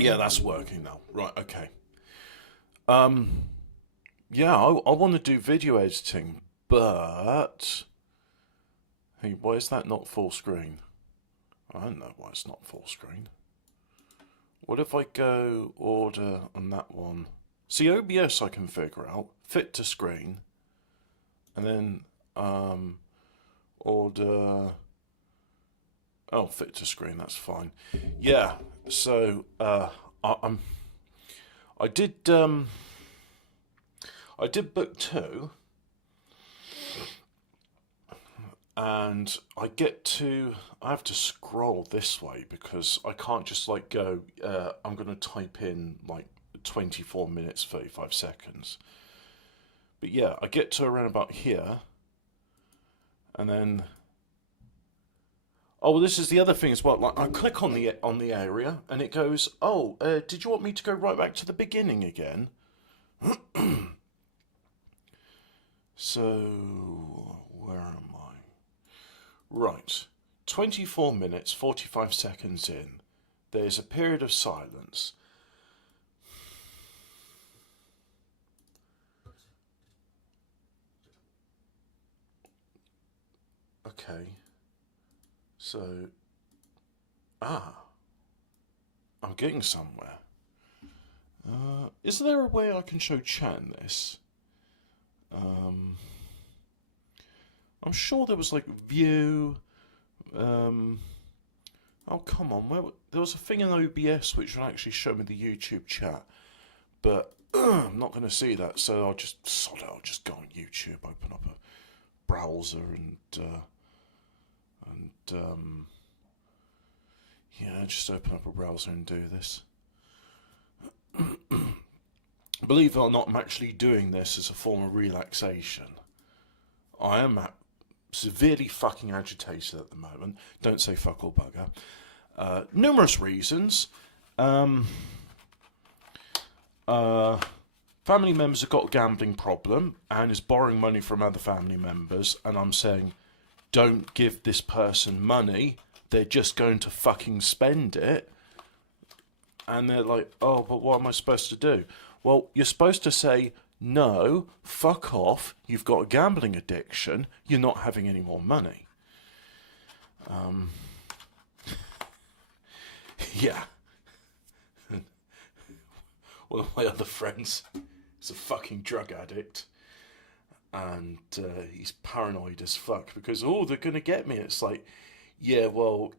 Yeah, that's working now. Right, okay. Yeah, I want to do video editing, but hey, why is that not full screen? I don't know why it's not full screen. What if I go order on that one? See, OBS I can figure out. Fit to screen, and then order. Oh, fit to screen. That's fine. Yeah. So I'm. I did. I did book two, and I have to scroll this way because I can't just like go. I'm going to type in like 24 minutes 35 seconds. But yeah, I get to around about here, and then oh, well, this is the other thing as well. Like I click on the area, and it goes, "Oh, did you want me to go right back to the beginning again?" So where am I? Right, 24 minutes 45 seconds in. There's a period of silence. Okay, so ah, I'm getting somewhere. Is there a way I can show chat in this? Um, I'm sure there was like view. Um, oh come on, there was a thing in OBS which would actually show me the YouTube chat, but I'm not going to see that, so I'll just sod it. I'll just go on YouTube, open up a browser, and yeah, just open up a browser and do this. Believe it or not, I'm actually doing this as a form of relaxation. I am severely fucking agitated at the moment. Don't say fuck or bugger. Numerous reasons. Um, Family members have got a gambling problem and is borrowing money from other family members, and I'm saying, don't give this person money. They're just going to fucking spend it. And they're like, oh, but what am I supposed to do? Well, you're supposed to say, no, fuck off, you've got a gambling addiction, you're not having any more money. Yeah. One of my other friends is a fucking drug addict, and he's paranoid as fuck because, oh, they're going to get me. It's like, yeah, well,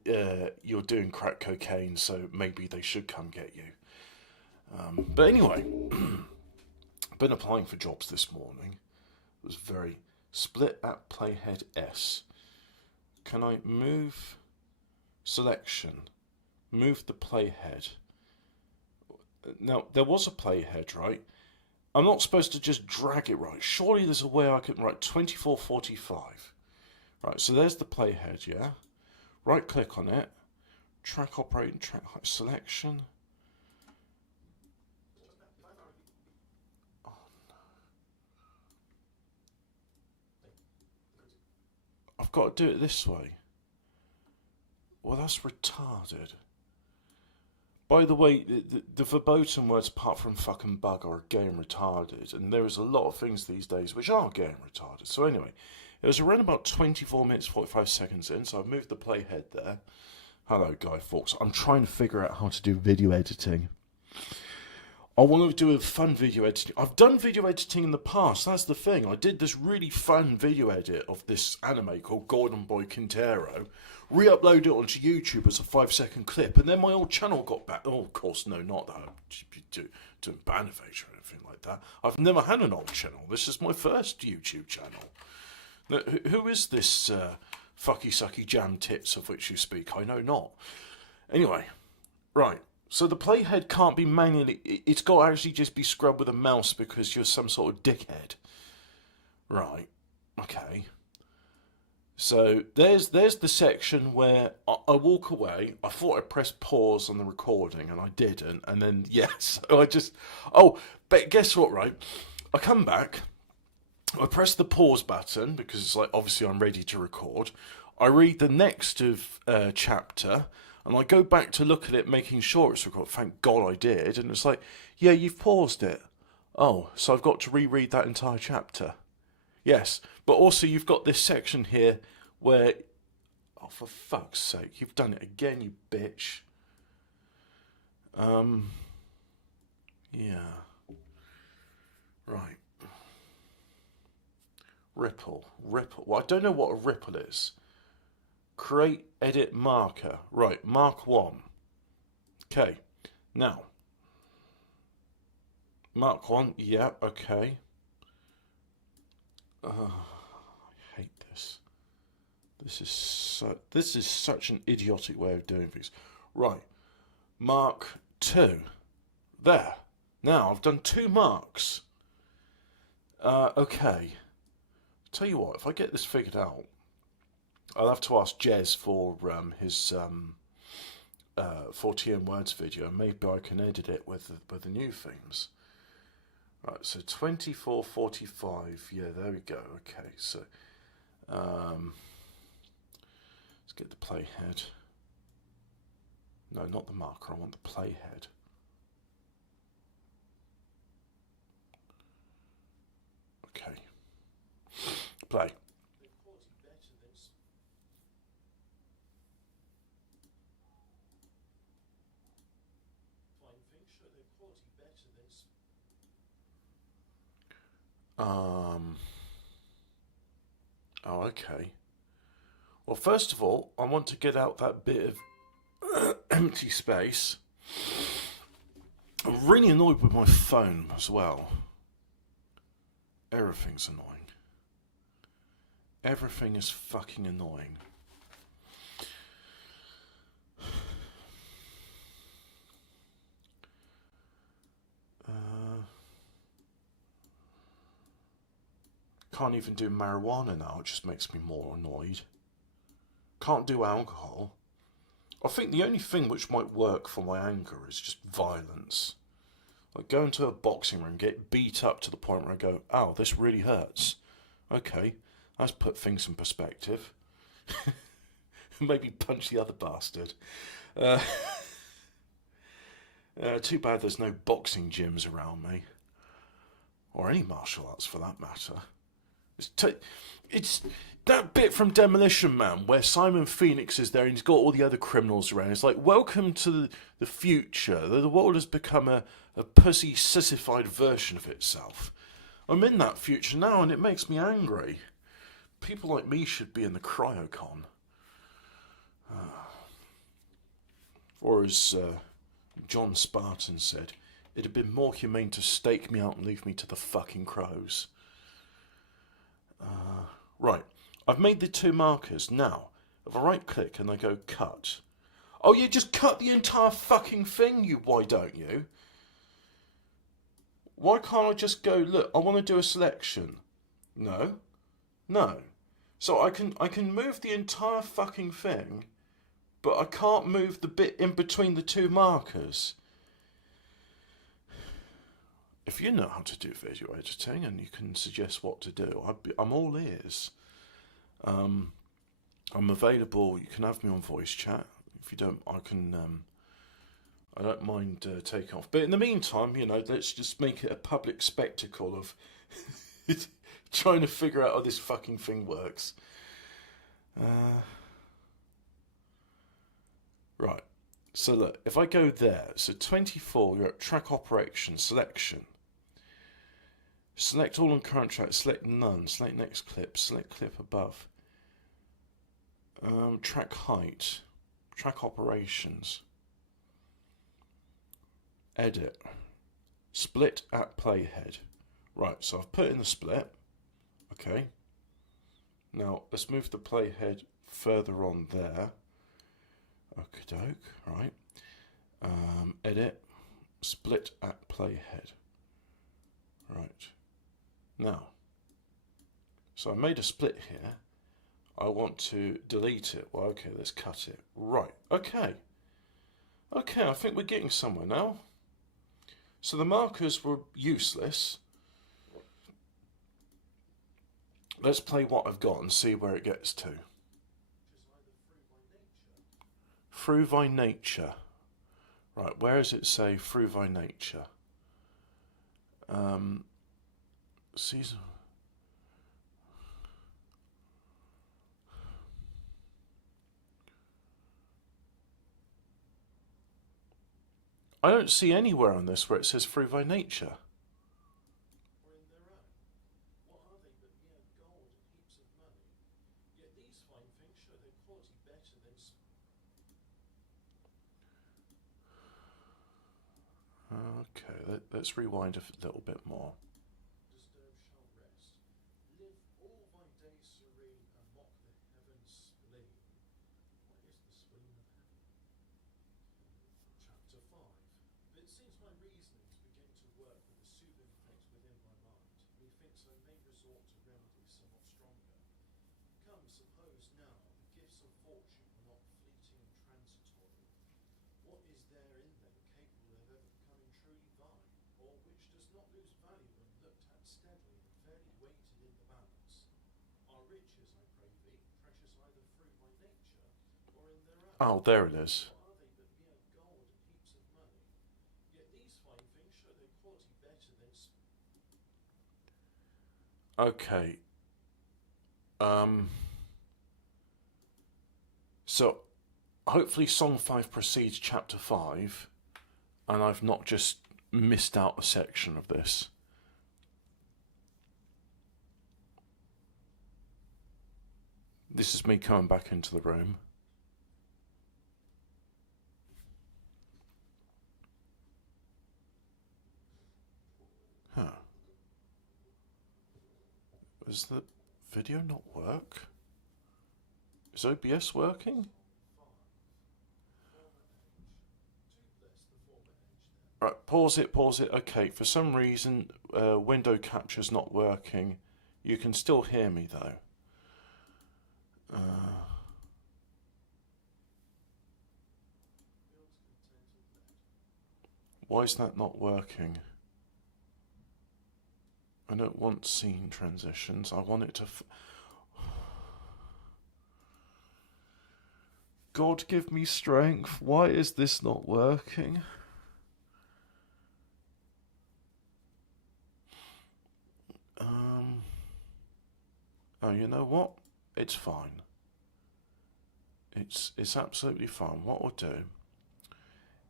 you're doing crack cocaine, so maybe they should come get you. But anyway, been applying for jobs this morning. It was very split at playhead S. Can I move selection? Move the playhead. Now, there was a playhead, right? I'm not supposed to just drag it right. Surely there's a way I can write 2445. Right, so there's the playhead, yeah? Right click on it. Track operating, track height selection. Oh no. I've got to do it this way. Well, that's retarded. By the way, the verboten words apart from fucking bug are gay and retarded, and there is a lot of things these days which are gay and retarded. So anyway, it was around about 24 minutes 45 seconds in, so I've moved the playhead there. Hello, Guy Fawkes. I'm trying to figure out how to do video editing. I want to do a fun video editing. I've done video editing in the past, that's the thing. I did this really fun video edit of this anime called Golden Boy Quintero, re-uploaded it onto YouTube as a 5-second clip, and then my old channel got back. Oh, of course, no, not that I'm doing ban evasion or anything like that. I've never had an old channel. This is my first YouTube channel. Now, who is this fucky sucky jam tits of which you speak? I know not. Anyway, right. So the playhead can't be manually. It's got to actually just be scrubbed with a mouse because you're some sort of dickhead. Right. Okay. So there's the section where I walk away. I thought I pressed pause on the recording and I didn't. And then yes, I just but guess what? Right. I come back. I press the pause button because it's like obviously I'm ready to record. I read the next of chapter. And I go back to look at it, making sure it's recorded. Thank God I did. And it's like, yeah, you've paused it. Oh, so I've got to reread that entire chapter. Yes, but also you've got this section here where, oh, for fuck's sake, you've done it again, you bitch. Yeah. Right. Ripple. Well, I don't know what a ripple is. Create, edit, marker. Right, mark 1. Okay. Now. Mark 1, yeah, okay. I hate this. This is such an idiotic way of doing things. Right. Mark 2. There. Now, I've done 2 marks. Okay. Tell you what, if I get this figured out, I'll have to ask Jez for his 40 words video. Maybe I can edit it with the new themes. Right, so 24, 45. Yeah, there we go. Okay, so let's get the playhead. No, not the marker. I want the playhead. Okay. Play. Oh, okay. Well, first of all, I want to get out that bit of empty space. I'm really annoyed with my phone as well. Everything's annoying. Everything is fucking annoying. Can't even do marijuana now, it just makes me more annoyed. Can't do alcohol. I think the only thing which might work for my anger is just violence. Like go into a boxing ring, get beat up to the point where I go, ow, this really hurts. Okay, that's put things in perspective. Maybe punch the other bastard. Too bad there's no boxing gyms around me. Or any martial arts for that matter. It's that bit from Demolition Man where Simon Phoenix is there and he's got all the other criminals around. It's like, welcome to the future. The world has become a pussy, sissified version of itself. I'm in that future now and it makes me angry. People like me should be in the cryocon. Or as John Spartan said, it'd have been more humane to stake me out and leave me to the fucking crows. Right, I've made the 2 markers. Now, if I right click and I go cut. Oh, you just cut the entire fucking thing, you, why don't you? Why can't I just go, look, I want to do a selection. No. So I can move the entire fucking thing, but I can't move the bit in between the 2 markers. If you know how to do video editing and you can suggest what to do, I'm all ears. I'm available. You can have me on voice chat. If you don't, I don't mind taking off. But in the meantime, let's just make it a public spectacle of trying to figure out how this fucking thing works. Right. So look, if I go there, so 24, you're at track operation, selection. Select all on current track, select none, select next clip, select clip above. Track height, track operations. Edit. Split at playhead. Right, so I've put in the split. Okay. Now, let's move the playhead further on there. Okie doke, right. Edit, split at playhead. Right. Now, so I made a split here. I want to delete it. Well, okay, let's cut it. Right, okay. Okay, I think we're getting somewhere now. So the markers were useless. Let's play what I've got and see where it gets to. Through thy nature. Right, where does it say through thy nature? Season. I don't see anywhere on this where it says through thy nature. Okay, let's rewind a little bit more. Oh, there it is. Okay. So hopefully Song 5 precedes Chapter 5, and I've not just missed out a section of this. This is me coming back into the room. Huh. Does the video not work? Is OBS working? Right, pause it. Okay, for some reason, window capture's not working. You can still hear me though. Why is that not working? I don't want scene transitions. I want it to... God give me strength. Why is this not working? Oh, you know what? It's fine. It's absolutely fine. What I'll do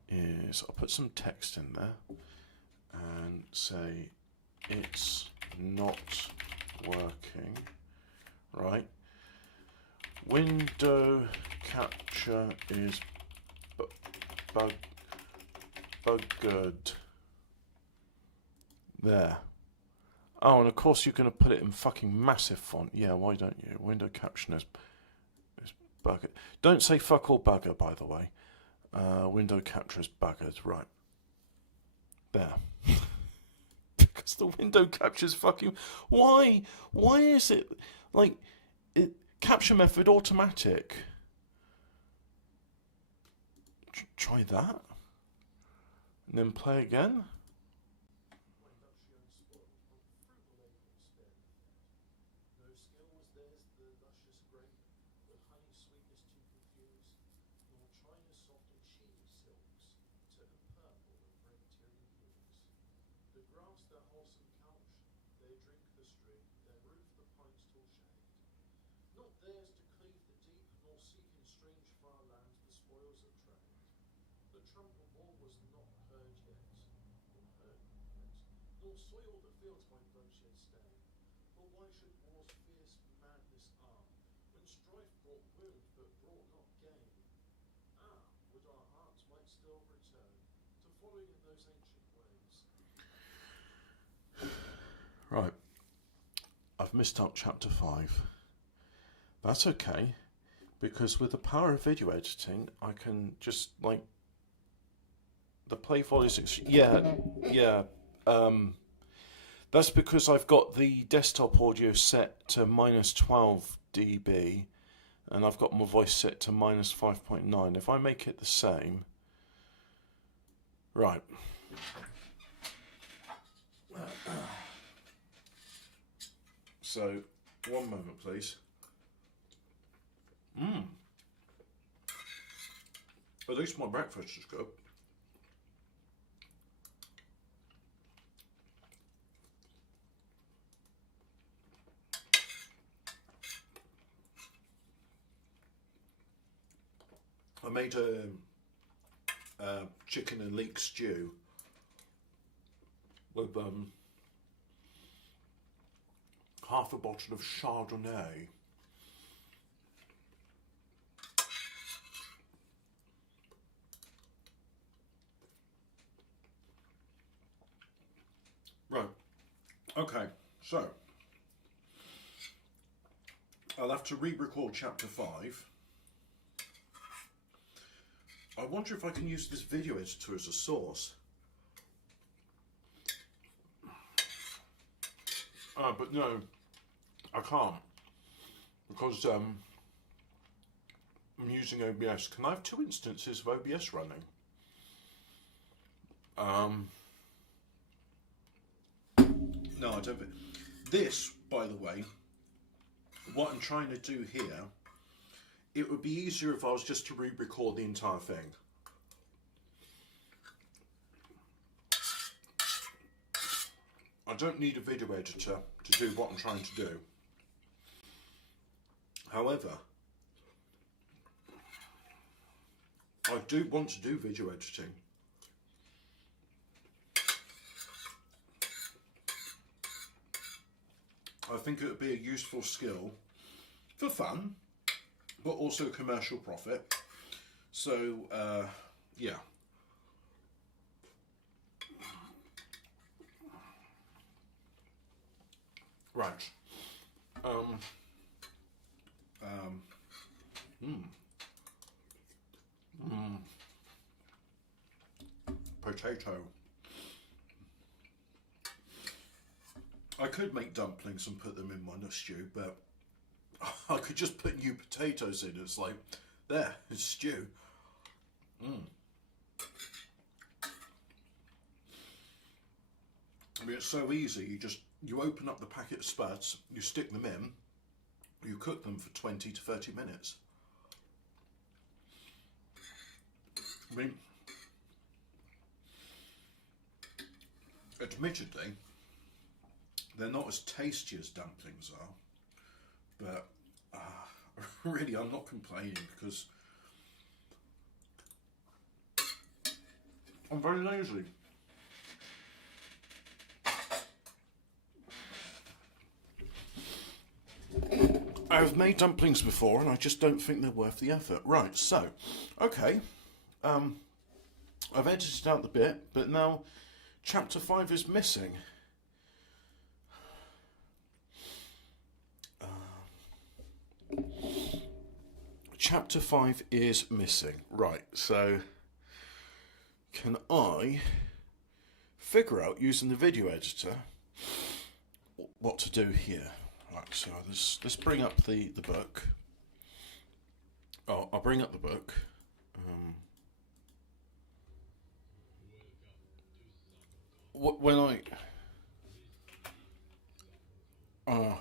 is I'll put some text in there and say it's not working, right? Window capture is buggered. There. Oh, and of course you're going to put it in fucking massive font. Yeah, why don't you? Window caption is buggered. Don't say fuck all bugger, by the way. Window capture is buggered. Right. There. Because the window captures fucking... Why? Why is it... Like... Capture method automatic. Try that. And then play again. Right. I've missed out chapter 5. That's okay, because with the power of video editing, I can just, like, the play volume is... Yeah. That's because I've got the desktop audio set to minus 12 dB, and I've got my voice set to minus 5.9. If I make it the same... Right. So, one moment, please. At least my breakfast is good. I made a chicken and leek stew with half a bottle of Chardonnay. Right, okay, so I'll have to re-record chapter 5. I wonder if I can use this video editor as a source. But no, I can't, because I'm using OBS. Can I have 2 instances of OBS running? No, I don't. This, by the way, what I'm trying to do here, it would be easier if I was just to re-record the entire thing. I don't need a video editor to do what I'm trying to do. However, I do want to do video editing. I think it would be a useful skill for fun, but also commercial profit. So, yeah. Right. Potato. I could make dumplings and put them in my stew, but I could just put new potatoes in. It's like, there, it's stew. I mean, it's so easy. You open up the packet of spuds, you stick them in, you cook them for 20 to 30 minutes. I mean, admittedly, they're not as tasty as dumplings are, but really I'm not complaining because I'm very lazy. I've made dumplings before and I just don't think they're worth the effort. Right, so, okay, I've edited out the bit, but now chapter 5 is missing. Chapter 5 is missing. Right, so can I figure out, using the video editor, what to do here? Right, so let's bring up the book. Oh, I'll bring up the book. When I... Oh,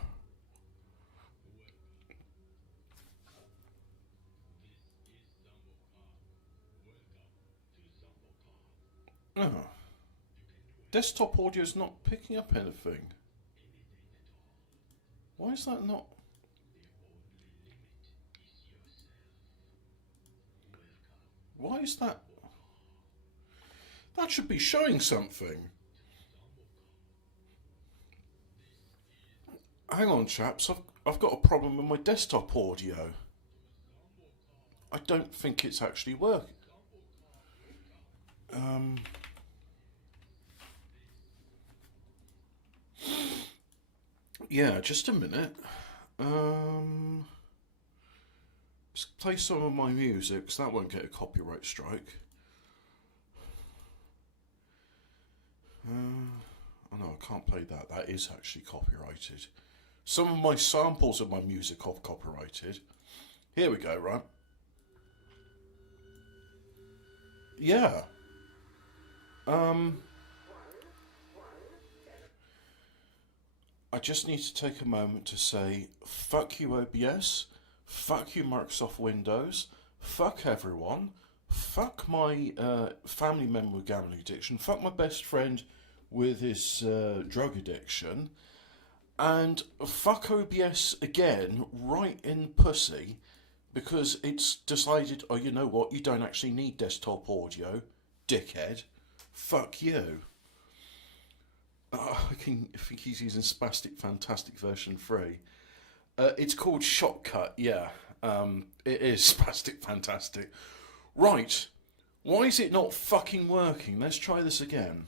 desktop audio is not picking up anything. Why is that not? Why is that? That should be showing something. Hang on, chaps. I've got a problem with my desktop audio. I don't think it's actually working. Yeah, just a minute. Let's play some of my music, because that won't get a copyright strike. Oh no, I can't play that. That is actually copyrighted. Some of my samples of my music are copyrighted. Here we go, right? Yeah. I just need to take a moment to say, fuck you OBS, fuck you Microsoft Windows, fuck everyone, fuck my family member with gambling addiction, fuck my best friend with his drug addiction, and fuck OBS again right in pussy because it's decided, oh, you know what, you don't actually need desktop audio, dickhead. Fuck you. I think he's using Spastic Fantastic version 3. It's called Shotcut, yeah. It is Spastic Fantastic. Right. Why is it not fucking working? Let's try this again.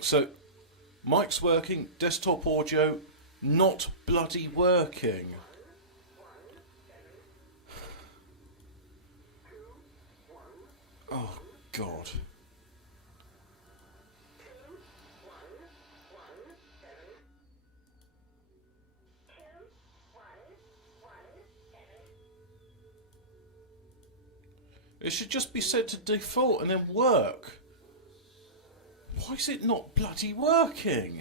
So, mic's working, desktop audio not bloody working. Oh, God. It should just be set to default and then work. Why is it not bloody working?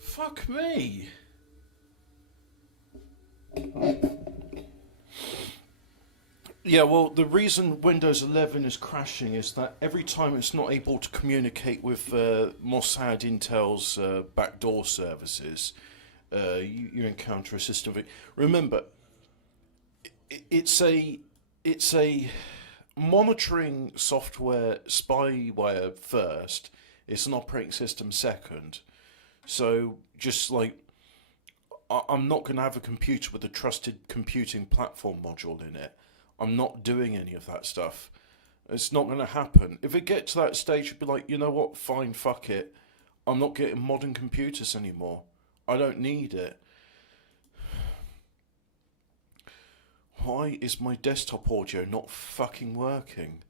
Fuck me. Yeah, well, the reason Windows 11 is crashing is that every time it's not able to communicate with Mossad Intel's backdoor services, you encounter a system. Remember, it's a monitoring software spyware first. It's an operating system second. So just like I'm not going to have a computer with a trusted computing platform module in it. I'm not doing any of that stuff. It's not going to happen. If it gets to that stage, you'd be like, you know what? Fine, fuck it. I'm not getting modern computers anymore. I don't need it. Why is my desktop audio not fucking working?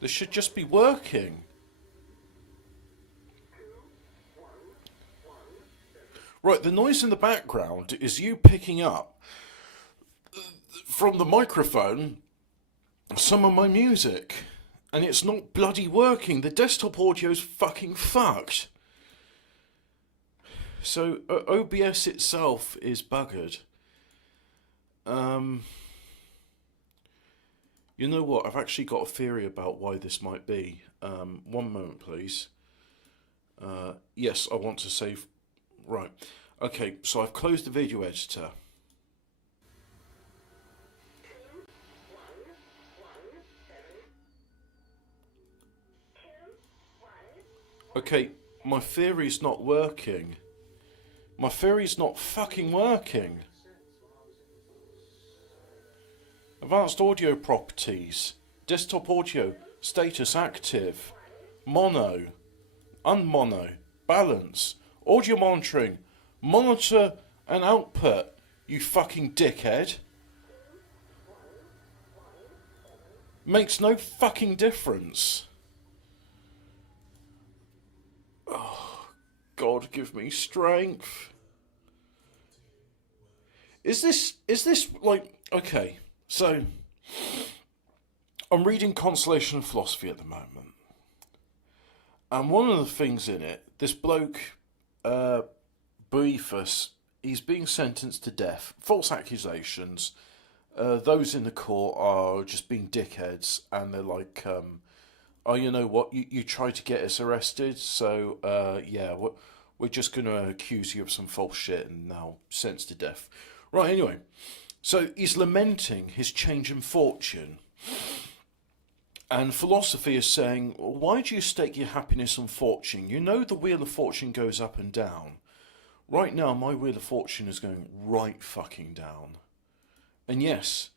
This should just be working. Right, the noise in the background is you picking up from the microphone some of my music. And it's not bloody working. The desktop audio's fucking fucked. So OBS itself is buggered. You know what? I've actually got a theory about why this might be. One moment, please. Yes, I want to save. Right. Okay, so I've closed the video editor. Okay, my theory's not working. My theory's not fucking working. Advanced audio properties. Desktop audio. Status active. Mono. Unmono. Balance. Audio monitoring. Monitor and output. You fucking dickhead. Makes no fucking difference. Oh, God, give me strength. Is this like, okay, so I'm reading Consolation and Philosophy at the moment. And one of the things in it, this bloke, Boethus, he's being sentenced to death. False accusations. Those in the court are just being dickheads, and they're like, oh, you know what, you tried to get us arrested, so, yeah, we're just going to accuse you of some false shit and now sentenced to death. Right, anyway, so he's lamenting his change in fortune. And philosophy is saying, why do you stake your happiness on fortune? You know the wheel of fortune goes up and down. Right now, my wheel of fortune is going right fucking down. And yes,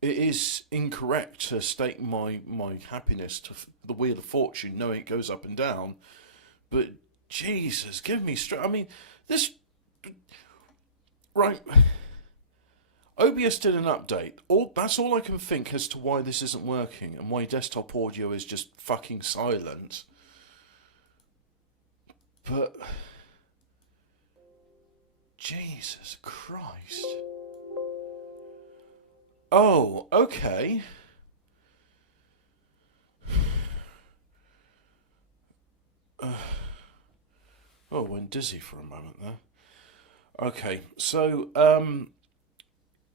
it is incorrect to stake my happiness to the wheel of fortune, knowing it goes up and down. But Jesus, give me strength. I mean, this... Right... OBS did an update. That's all I can think as to why this isn't working and why desktop audio is just fucking silent. But... Jesus Christ. Oh, okay. Oh, went dizzy for a moment there. Okay, so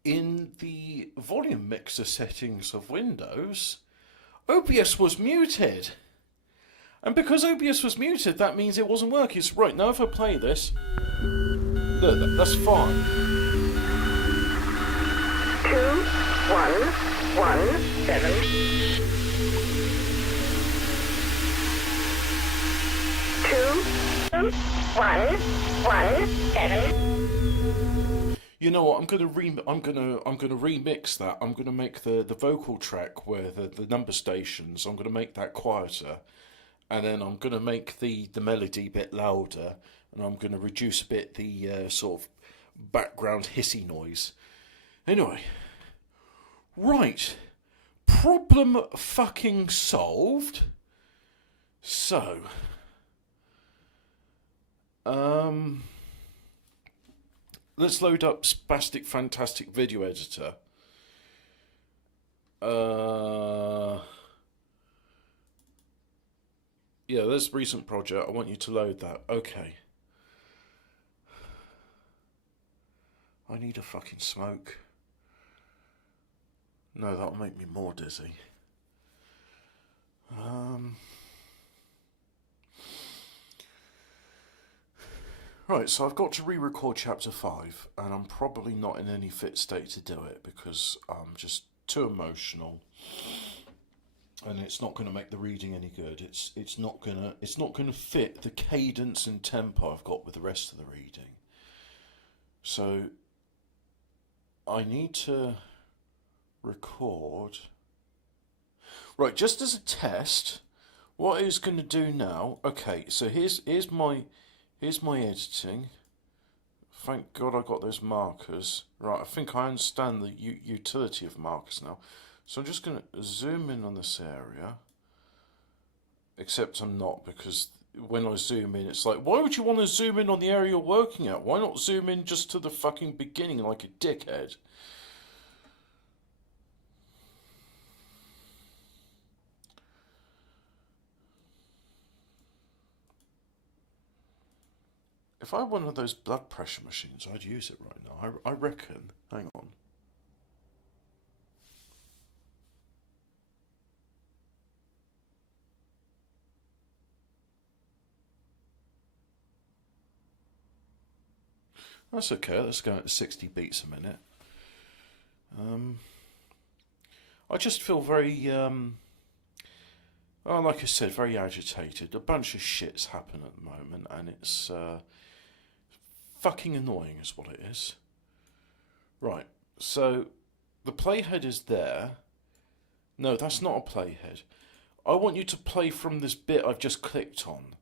in the volume mixer settings of Windows, OBS was muted. And because OBS was muted, that means it wasn't working. So, right, now if I play this, look, that's fine. 2117. 2117. You know what? I'm gonna remix that. I'm gonna make the vocal track where the number stations. I'm gonna make that quieter, and then I'm gonna make the melody a bit louder, and I'm gonna reduce a bit the sort of background hissy noise. Anyway, right, problem fucking solved. So, let's load up Spastic Fantastic Video Editor. Yeah, there's recent project. I want you to load that. Okay. I need a fucking smoke. No, that'll make me more dizzy. Right, so I've got to re-record chapter 5, and I'm probably not in any fit state to do it because I'm just too emotional, and it's not going to make the reading any good. It's not gonna fit the cadence and tempo I've got with the rest of the reading. So I need to record. Right, just as a test, what it's going to do now? Okay, so here's my editing. Thank God I got those markers. Right, I think I understand the utility of markers now. So I'm just going to zoom in on this area. Except I'm not, because when I zoom in, it's like, why would you want to zoom in on the area you're working at? Why not zoom in just to the fucking beginning like a dickhead? If I had one of those blood pressure machines, I'd use it right now. I reckon. Hang on. That's okay. Let's go at 60 beats a minute. I just feel very, like I said, very agitated. A bunch of shit's happened at the moment, and it's fucking annoying is what it is. Right, so the playhead is there. No, that's not a playhead. I want you to play from this bit I've just clicked on.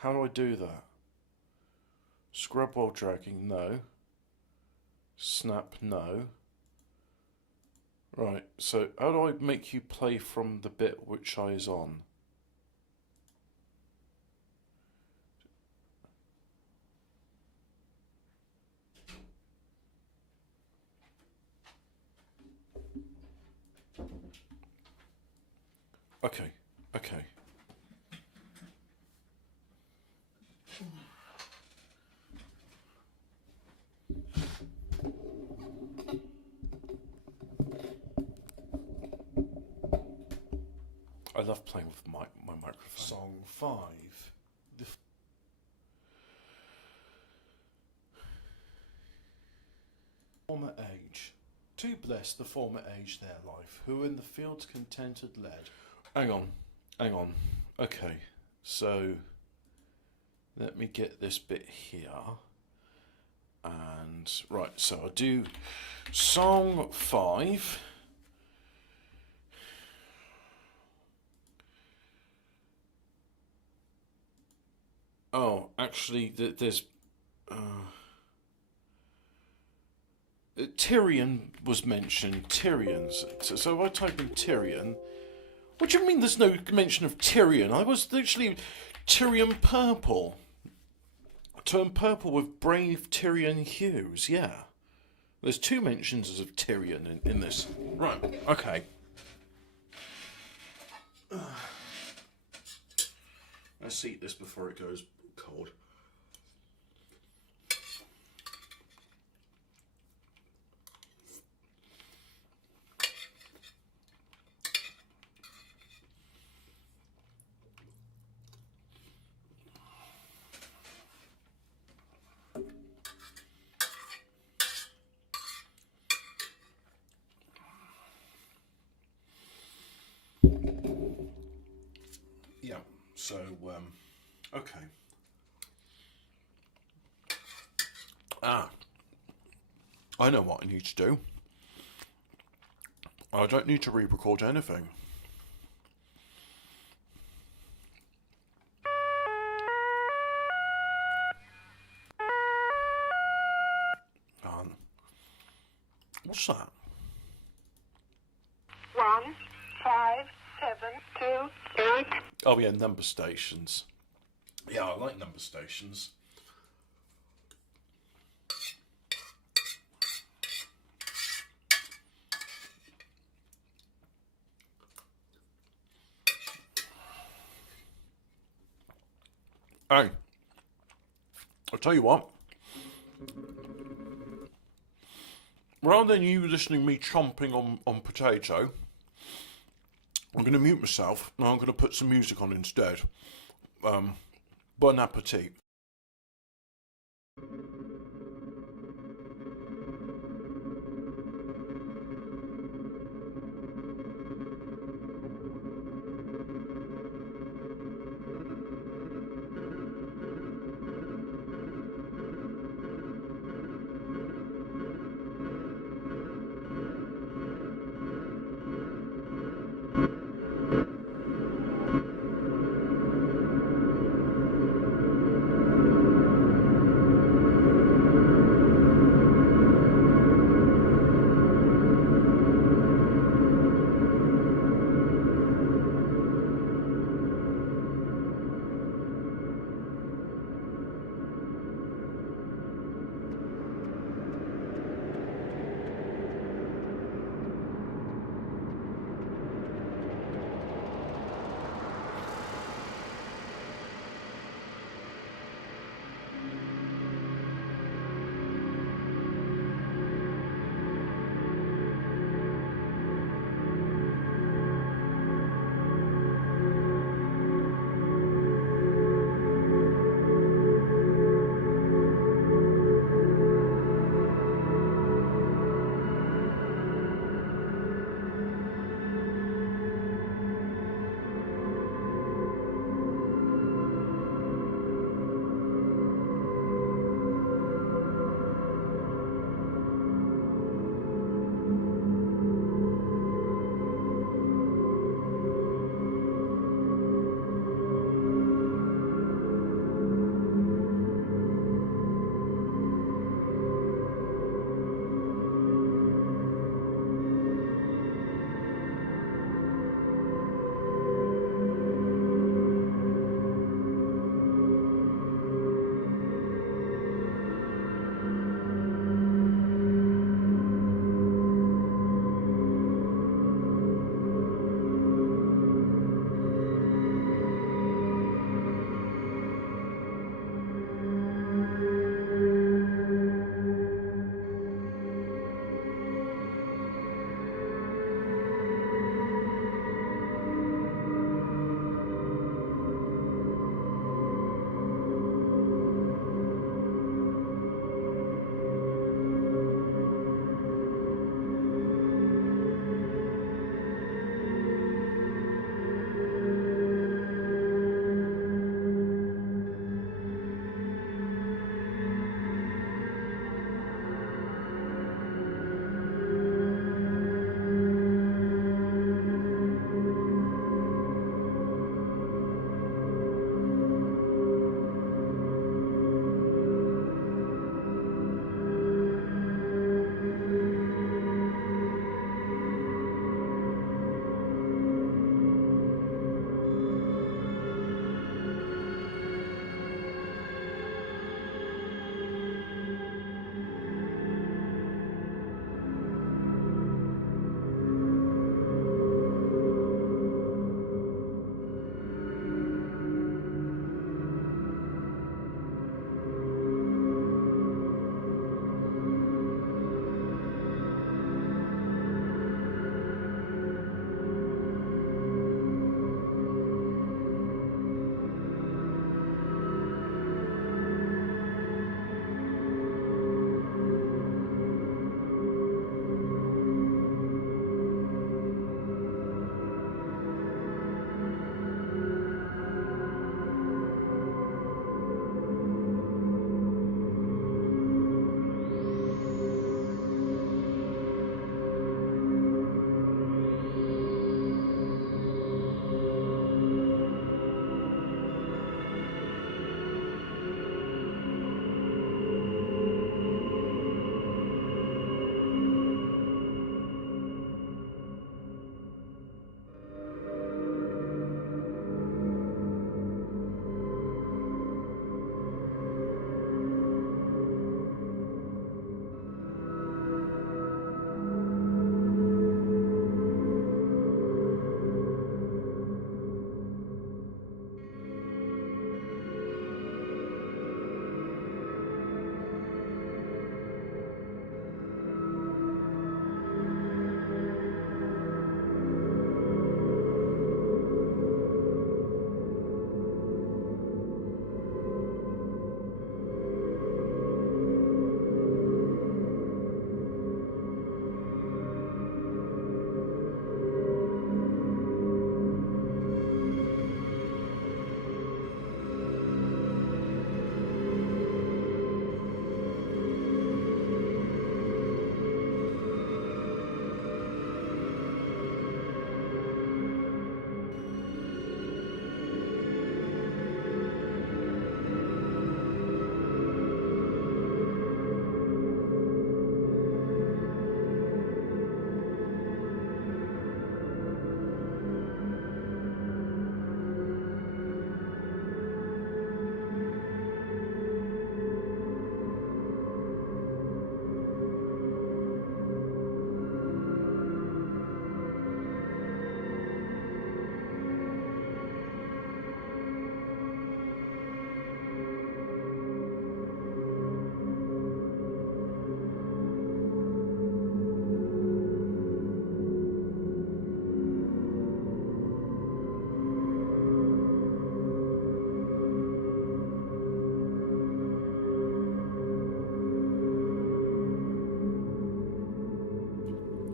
How do I do that? Scrub while dragging, no. Snap, no. Right, so how do I make you play from the bit which I is on? Okay, okay. I love playing with my microphone. Song 5. The former age. To bless the former age their life, who in the fields contented led. Hang on. Okay, so let me get this bit here. And right, so I'll do song 5. Oh, actually, there's Tyrion was mentioned. Tyrion's. So if I type in Tyrion, what do you mean there's no mention of Tyrion? I was literally Tyrion purple. Turn purple with brave Tyrion hues. Yeah, there's 2 mentions of Tyrion in this. Right. Okay. Let's eat this before it goes cold. So, okay. I know what I need to do. I don't need to re-record anything. What's that? 1, 5, 7, 2, 8. Oh yeah, number stations. Yeah, I like number stations. Hey, I'll tell you what. Rather than you listening to me chomping on potato, I'm going to mute myself and I'm going to put some music on instead. Bon appetit.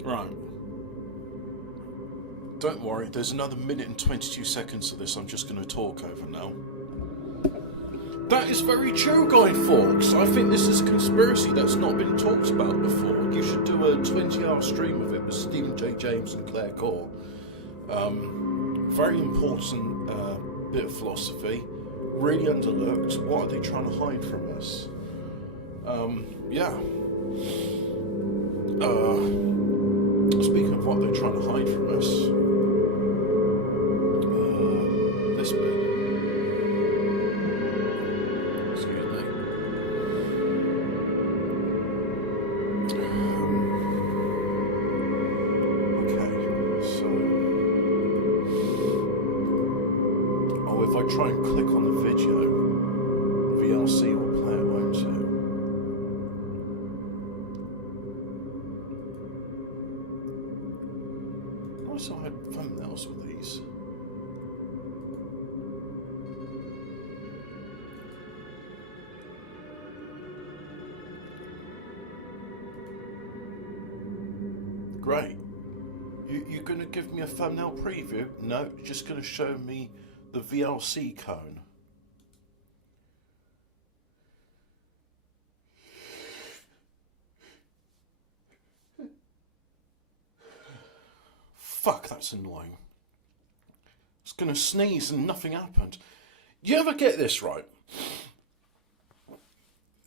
Right. Don't worry, there's another minute and 22 seconds of this I'm just going to talk over now. That is very true, Guy Fawkes. I think this is a conspiracy that's not been talked about before. You should do a 20-hour stream of it with Stephen J. James and Claire Core. Very important bit of philosophy. Really underlooked. What are they trying to hide from us? Yeah. Speaking of what they're trying to hide from us, this bit. Excuse me. Okay, so if I try and click on the video, VLC will play it, won't it? I had thumbnails with these. Great. You're going to give me a thumbnail preview? No, you're just going to show me the VLC cone. Fuck, that's annoying. I was going to sneeze and nothing happened. You ever get this, right?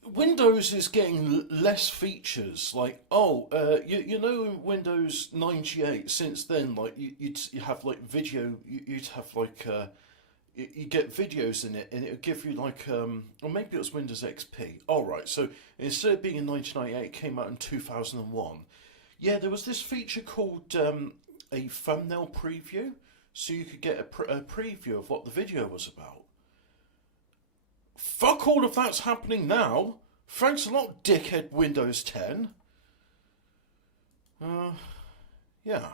Windows is getting less features. Like, you know, in Windows 98, since then, like, you have, like, video, you'd have, like, you get videos in it, and it would give you, like, or maybe it was Windows XP. Oh, right, so instead of being in 1998, it came out in 2001. Yeah, there was this feature called a thumbnail preview, so you could get a preview of what the video was about. Fuck all of that's happening now. Thanks a lot, dickhead Windows 10. Yeah.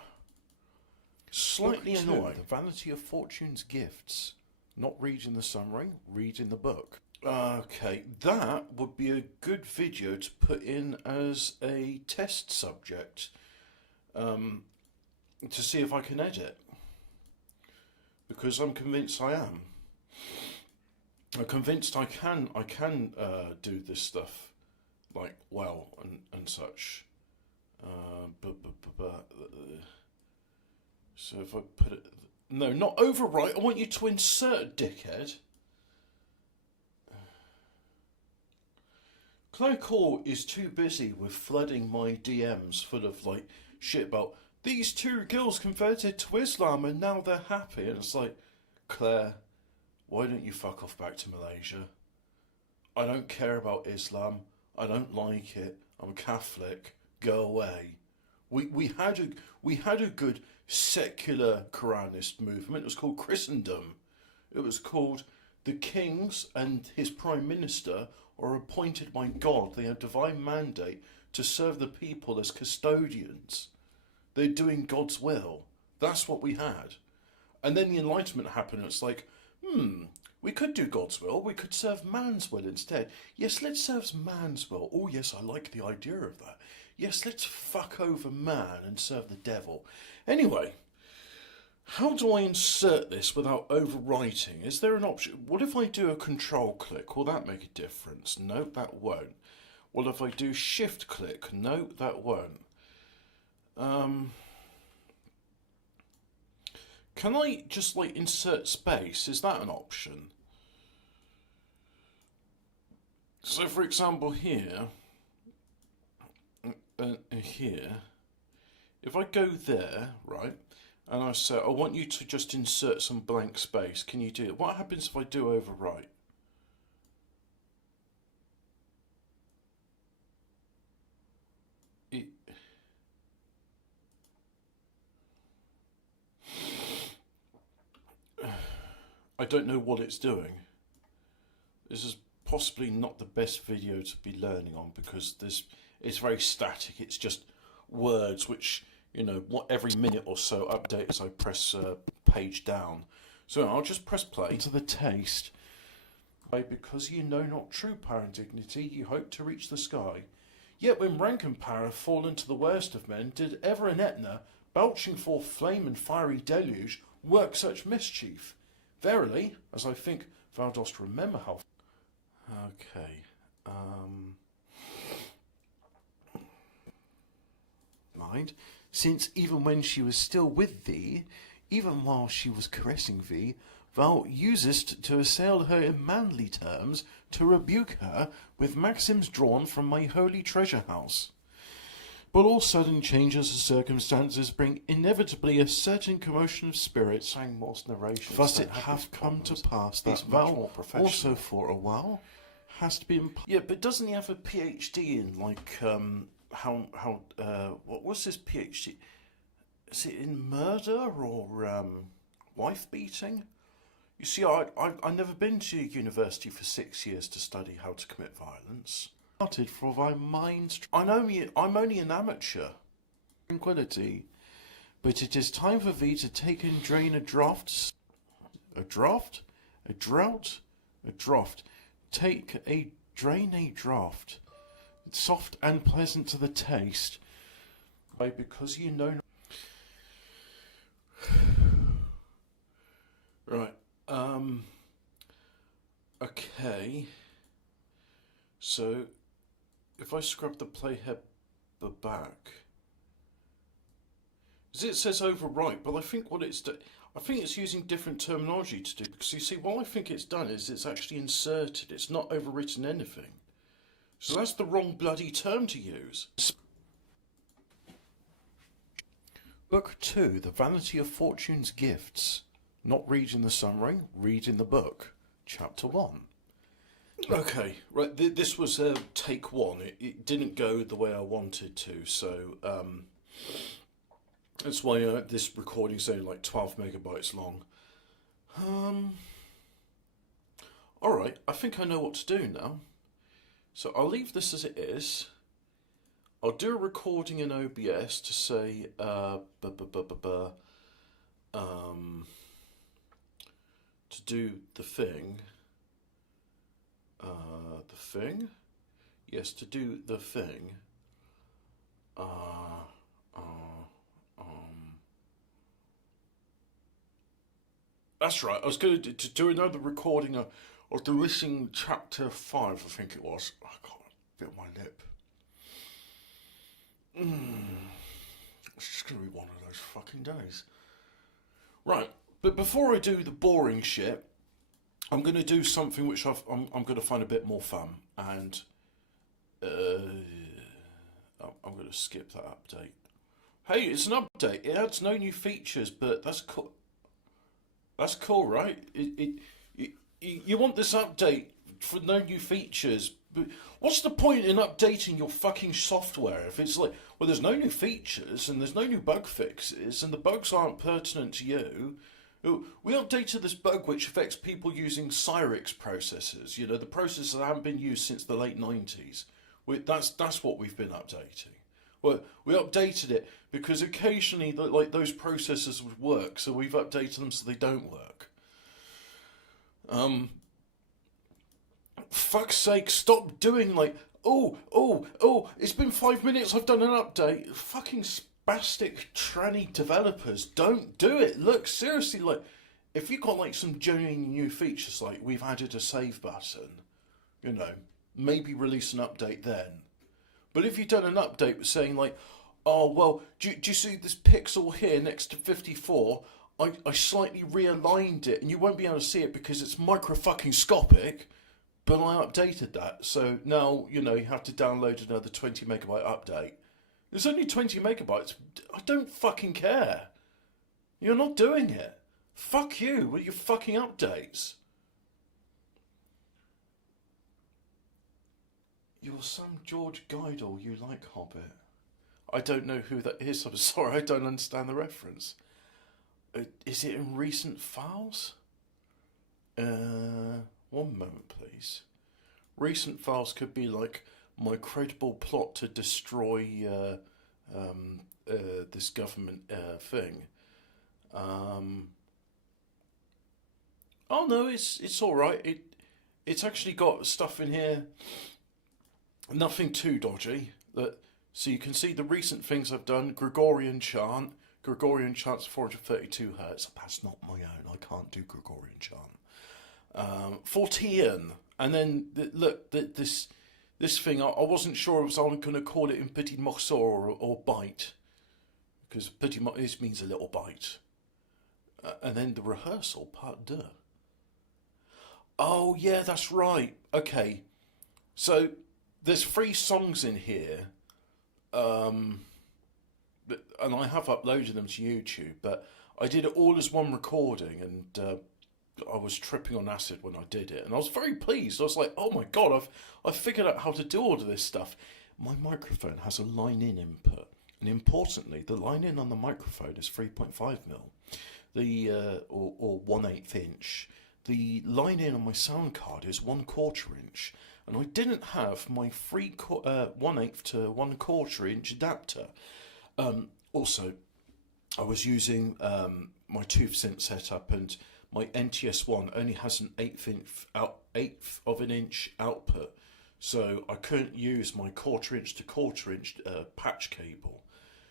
Slightly annoying. The Vanity of Fortune's Gifts. Not reading the summary, reading the book. Okay, that would be a good video to put in as a test subject. To see if I can edit. Because I'm convinced I am. I'm convinced I can do this stuff, like, well, and such. So if I put it... No, not overwrite. I want you to insert, dickhead. Claire Core is too busy with flooding my DMs full of, like, shit about... These two girls converted to Islam and now they're happy. And it's like, Claire, why don't you fuck off back to Malaysia? I don't care about Islam. I don't like it. I'm Catholic. Go away. We had a good secular Quranist movement. It was called Christendom. It was called the kings and his prime minister are appointed by God. They have divine mandate to serve the people as custodians. They're doing God's will. That's what we had. And then the Enlightenment happened, and it's like, we could do God's will. We could serve man's will instead. Yes, let's serve man's will. Oh, yes, I like the idea of that. Yes, let's fuck over man and serve the devil. Anyway, how do I insert this without overwriting? Is there an option? What if I do a control click? Will that make a difference? No, that won't. What if I do shift click? No, that won't. Can I just, like, insert space? Is that an option? So, for example, here, here, if I go there, right, and I say, I want you to just insert some blank space, can you do it? What happens if I do overwrite? I don't know what it's doing. This is possibly not the best video to be learning on because it's very static. It's just words which, you know, every minute or so update as I press page down. So I'll just press play. To the taste. Because you know not true power and dignity, you hope to reach the sky. Yet when rank and power have fallen to the worst of men, did ever an Etna, belching forth flame and fiery deluge, work such mischief? Verily, as I think thou dost remember how... Okay, mind, since even when she was still with thee, even while she was caressing thee, thou usest to assail her in manly terms, to rebuke her with maxims drawn from my holy treasure house. But all sudden changes of circumstances bring inevitably a certain commotion of spirit. Saying most narrations. Thus it hath come to pass that thou also for a while hast been... Yeah, but doesn't he have a PhD in, like, what was his PhD? Is it in murder or wife beating? You see, I've never been to university for 6 years to study how to commit violence. Started for thy mind's... I'm only an amateur. Tranquility. But it is time for thee to take and drain a draught. A draught? A drought? A draught. Drain a draught. Soft and pleasant to the taste. Why, because you know... Right. Okay. So, if I scrub the playhead back, it says overwrite, but I think what it's I think it's using different terminology to do, because you see, what I think it's done is it's actually inserted. It's not overwritten anything. So that's the wrong bloody term to use. Book 2, The Vanity of Fortune's Gifts. Not reading the summary, reading the book. Chapter 1. Okay, right, this was take 1. It didn't go the way I wanted to, so that's why this recording's only like 12 megabytes long. Alright, I think I know what to do now. So I'll leave this as it is. I'll do a recording in OBS to say, to do the thing. Yes, to do the thing. That's right. I was going to do another recording of the Listening Chapter 5, I think it was. I can't feel my lip. It's just going to be one of those fucking days. Right, but before I do the boring shit, I'm going to do something which I'm going to find a bit more fun, and I'm going to skip that update. Hey, it's an update. It adds no new features, but that's cool. That's cool, right? You want this update for no new features, but what's the point in updating your fucking software if it's like, well, there's no new features and there's no new bug fixes and the bugs aren't pertinent to you? We updated this bug which affects people using Cyrix processors, you know, the processors that haven't been used since the late 90s. That's what we've been updating. Well, we updated it because occasionally like those processors would work, so we've updated them so they don't work. Fuck's sake, stop doing like, oh, it's been 5 minutes, I've done an update. Fucking spastic tranny developers, don't do it. Look, seriously, like, if you got like some genuine new features, like we've added a save button, you know, maybe release an update then. But if you've done an update saying like, oh, well, do you see this pixel here next to 54? I slightly realigned it, and you won't be able to see it because it's micro-fucking-scopic, but I updated that. So now, you know, you have to download another 20 megabyte update. It's only 20 megabytes. I don't fucking care. You're not doing it. Fuck you with your fucking updates. You're some George Guidall, you like Hobbit. I don't know who that is, I'm sorry, I don't understand the reference. Is it in recent files? One moment, please. Recent files could be like my credible plot to destroy this government thing. Oh no, it's all right. It's actually got stuff in here. Nothing too dodgy. So you can see the recent things I've done. Gregorian chant. Gregorian chant's 432 hertz. That's not my own. I can't do Gregorian chant. 14. And then, look, this thing, I wasn't sure if I was going to call it in petit morceau or bite. Because petit morceau means a little bite. And then the rehearsal, part 2. Oh, yeah, that's right. Okay. So, there's 3 songs in here. And I have uploaded them to YouTube, but I did it all as one recording, and I was tripping on acid when I did it, and I was very pleased. I was like, oh my god, I've figured out how to do all of this stuff. My microphone has a line-in input, and importantly, the line-in on the microphone is 3.5mm, or 1/8 inch. The line-in on my sound card is 1/4 inch, and I didn't have my 1/8 to 1/4 inch adapter. Also, I was using my tooth synth setup, and my NTS1 only has an 1/8 of an inch output, so I couldn't use my 1/4 inch to 1/4 inch patch cable.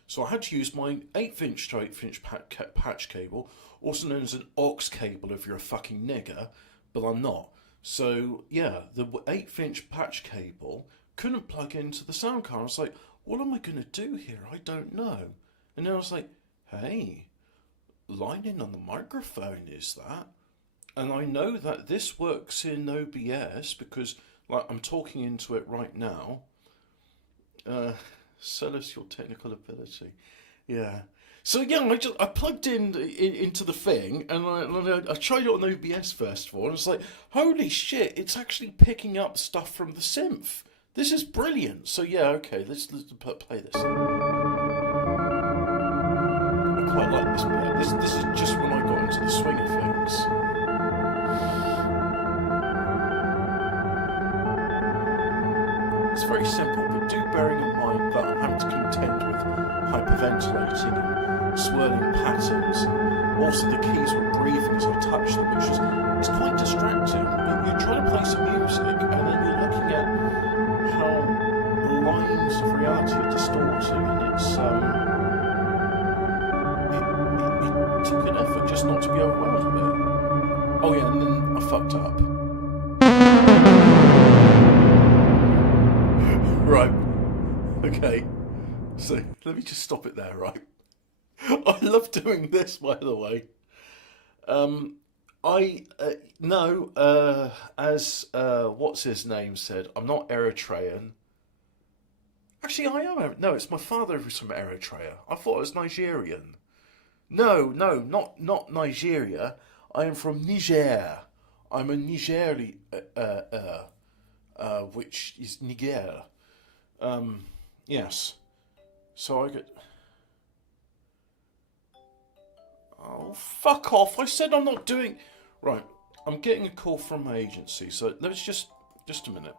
So I had to use my 1/8 inch to 1/8 inch patch cable, also known as an aux cable if you're a fucking nigger, but I'm not. So yeah, the 1/8 inch patch cable couldn't plug into the sound card. I was like, what am I going to do here? I don't know. And then I was like, hey, line-in on the microphone is that. And I know that this works in OBS because, like, I'm talking into it right now. Sell us your technical ability. Yeah. So yeah, I plugged into the thing, and I tried it on OBS first of all, and it's like, holy shit, it's actually picking up stuff from the synth. This is brilliant. So yeah, okay, let's play this. I quite like this bit. This is just when I got into the swing of things. It's very simple, but do bearing in mind that I'm having to contend with hyperventilating and swirling patterns. Also, the keys were breathing as I touched them, which is it's quite distracting. You're trying to play some music, and then you're looking at how the lines of reality are distorting, and it's it took an effort just not to be overwhelmed with it. Oh yeah, and then I fucked up. Right. Okay. So let me just stop it there, right? I love doing this, by the way. As what's his name said, I'm not Eritrean. Actually, I am. No, it's my father who's from Eritrea. I thought it was Nigerian. No, not Nigeria. I am from Niger. I'm a Nigeri, which is Niger. Yes. So I get. Oh, fuck off! I said I'm not doing. Right. I'm getting a call from my agency. So let's just a minute.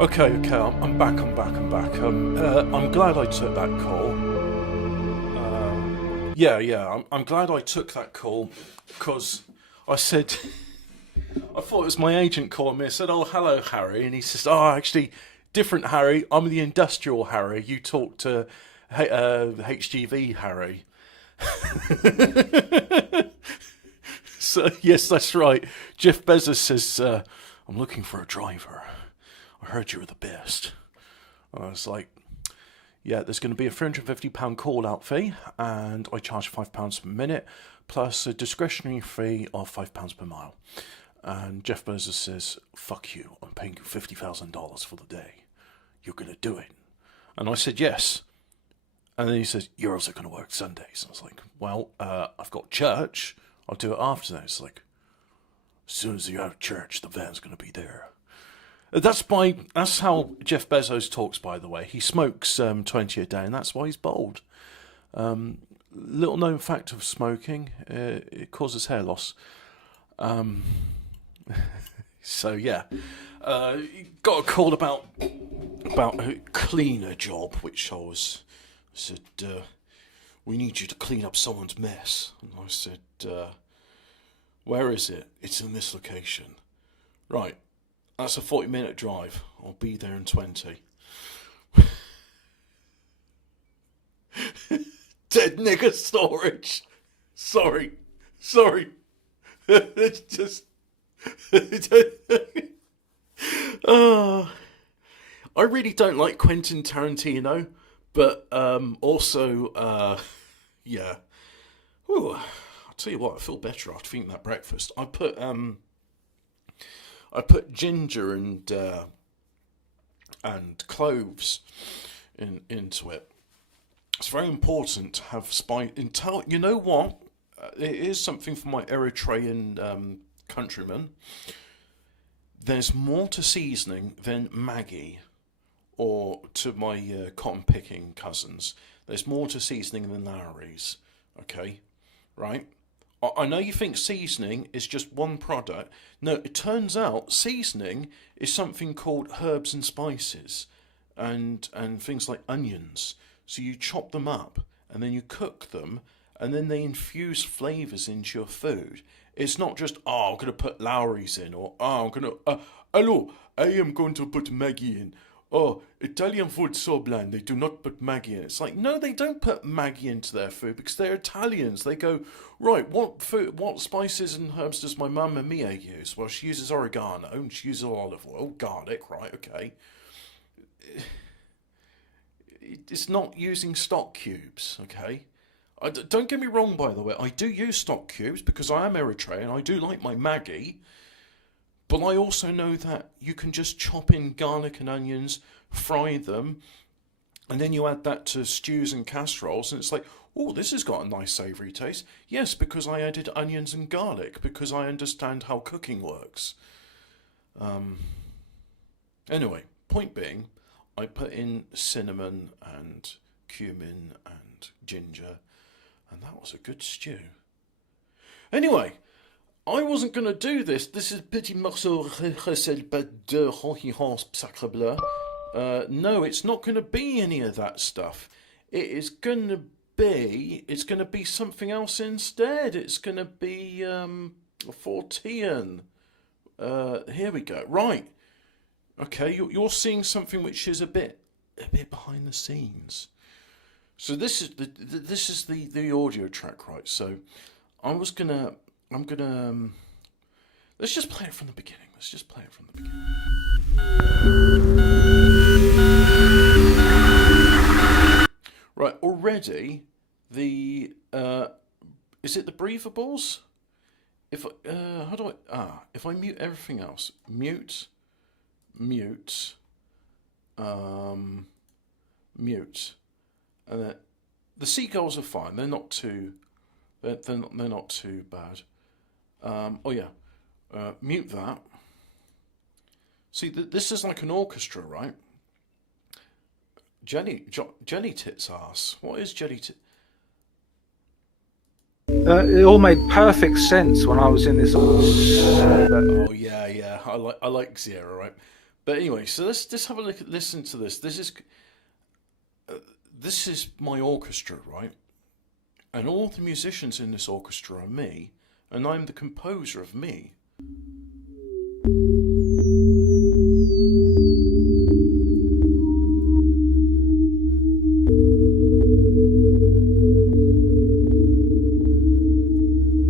Okay, I'm back. I'm glad I took that call. I'm glad I took that call because I said I thought it was my agent calling me. I said, "Oh, hello, Harry," and he says, "Oh, actually, different Harry. I'm the industrial Harry. You talk to HGV Harry." So yes, that's right. Jeff Bezos says, "I'm looking for a driver. I heard you were the best." I was like, "Yeah, there's going to be a £350 call-out fee, and I charge £5 per minute, plus a discretionary fee of £5 per mile." And Jeff Bezos says, "Fuck you, I'm paying you $50,000 for the day. You're going to do it." And I said, "Yes." And then he says, "You're also going to work Sundays." I was like, "Well, I've got church. I'll do it after that." It's like, as soon as you're out of church, the van's going to be there. That's how Jeff Bezos talks, by the way. He smokes 20 a day, and that's why he's bald. Little known fact of smoking, it causes hair loss. So yeah, got a call about a cleaner job, which I said, "We need you to clean up someone's mess." And I said, "Where is it?" "It's in this location." "Right, that's a 40-minute drive. I'll be there in 20. Dead nigger storage. Sorry. It's just. I really don't like Quentin Tarantino, but also, yeah. Ooh, I'll tell you what, I feel better after eating that breakfast. I put ginger and cloves into it. It's very important to have spice. You know what? It is something for my Eritrean countrymen. There's more to seasoning than Maggi, or to my cotton picking cousins. There's more to seasoning than Lowry's. Okay, right? I know you think seasoning is just one product. No, it turns out seasoning is something called herbs and spices, and things like onions. So you chop them up, and then you cook them, and then they infuse flavours into your food. It's not just, "Oh, I'm going to put Lowry's in," or, "Oh, I'm going to, hello, I am going to put Maggi in. Oh, Italian food so bland, they do not put Maggi in." It's like, no, they don't put Maggi into their food because they're Italians. They go, "Right, what spices and herbs does my mum and Mia use?" "Well, she uses oregano, and she uses olive oil, garlic," right, okay. It's not using stock cubes, okay? Don't get me wrong, by the way, I do use stock cubes because I am Eritrean. I do like my Maggi. But I also know that you can just chop in garlic and onions, fry them, and then you add that to stews and casseroles, and it's like, "Oh, this has got a nice savoury taste." Yes, because I added onions and garlic, because I understand how cooking works. Anyway, point being, I put in cinnamon and cumin and ginger, and that was a good stew. Anyway, I wasn't going to do this. This is petit morceau de sacre bleu. No, it's not going to be any of that stuff. It's going to be something else instead. It's going to be a Fortean. Here we go. Right. Okay, you're seeing something which is a bit behind the scenes. So this is the audio track, right? So I'm gonna let's just play it from the beginning. Right, already the is it the breathables? If I mute everything else, mute, and then the seagulls are fine. They're not too bad. Mute that. See, this is like an orchestra, right? Jelly tits ass. What is jelly tit? It all made perfect sense when I was in this. Oh yeah. I like Zero, right? But anyway, so let's have a look at listen to this. This is my orchestra, right? And all the musicians in this orchestra are me, and I'm the composer of me.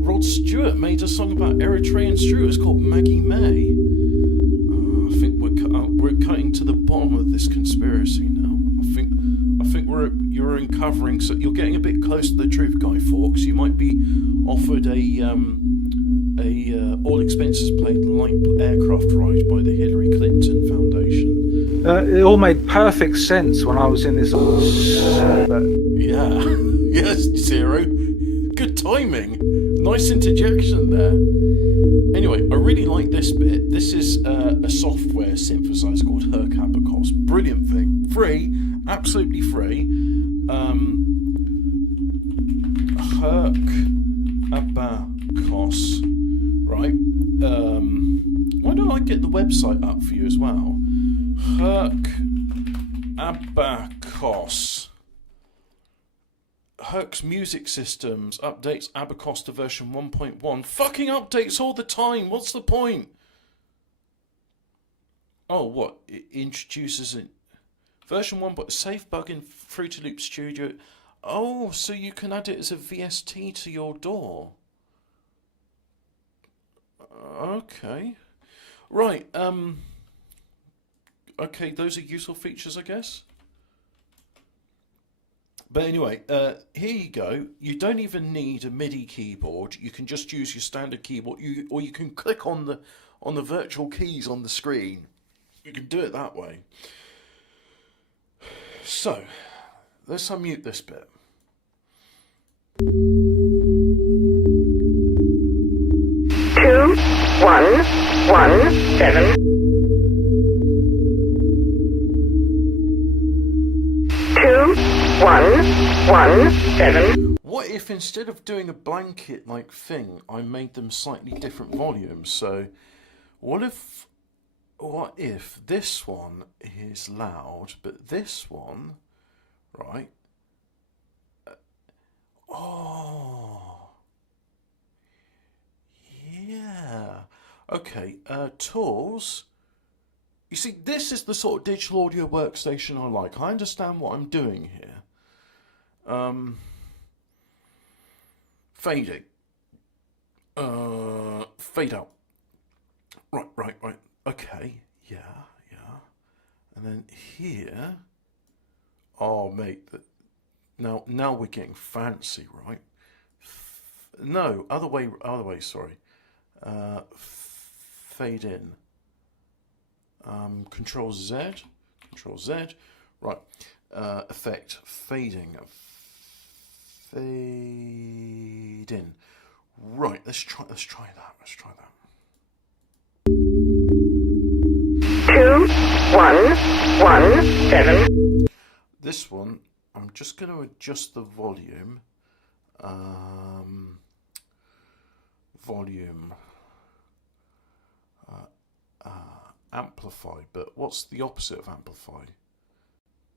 Rod Stewart made a song about Eritrean Stewart. It's called Maggie May. I think we're cutting to the bottom of this conspiracy now. I think you're uncovering. So you're getting a bit close to the truth, Guy Fawkes. You might be offered a all expenses paid light aircraft ride by the Hillary Clinton Foundation. It all made perfect sense when I was in this. Yeah, yes, Zero. Good timing. Nice interjection there. Anyway, I really like this bit. This is a software synthesizer called Herc Abacus. Brilliant thing. Free. Absolutely free. Herc Abacus. Right. Why don't I get the website up for you as well? Herc Abacus. Herc's music systems updates Abacus to version 1.1. Fucking updates all the time. What's the point? Oh, what? It introduces a version 1, but safe bug in Fruity Loop Studio. Oh, so you can add it as a VST to your DAW. Okay. Right. Okay, those are useful features, I guess. But anyway, here you go. You don't even need a MIDI keyboard. You can just use your standard keyboard. Or you can click on the virtual keys on the screen. You can do it that way. So, let's unmute this bit. Two, one, seven. 117. What if instead of doing a blanket like thing, I made them slightly different volumes? So what if this one is loud, but this one, right? Oh, yeah. Okay, tools. You see, this is the sort of digital audio workstation I like. I understand what I'm doing here. Fading. Fade out. Right. Okay, yeah. And then here. Oh, mate. Now we're getting fancy, right? No, other way. Sorry. Fade in. Control Z. Right. Effect. Fading. Fade in. Right. Let's try that. 2117. This one, I'm just going to adjust the volume. Amplify, but what's the opposite of amplify?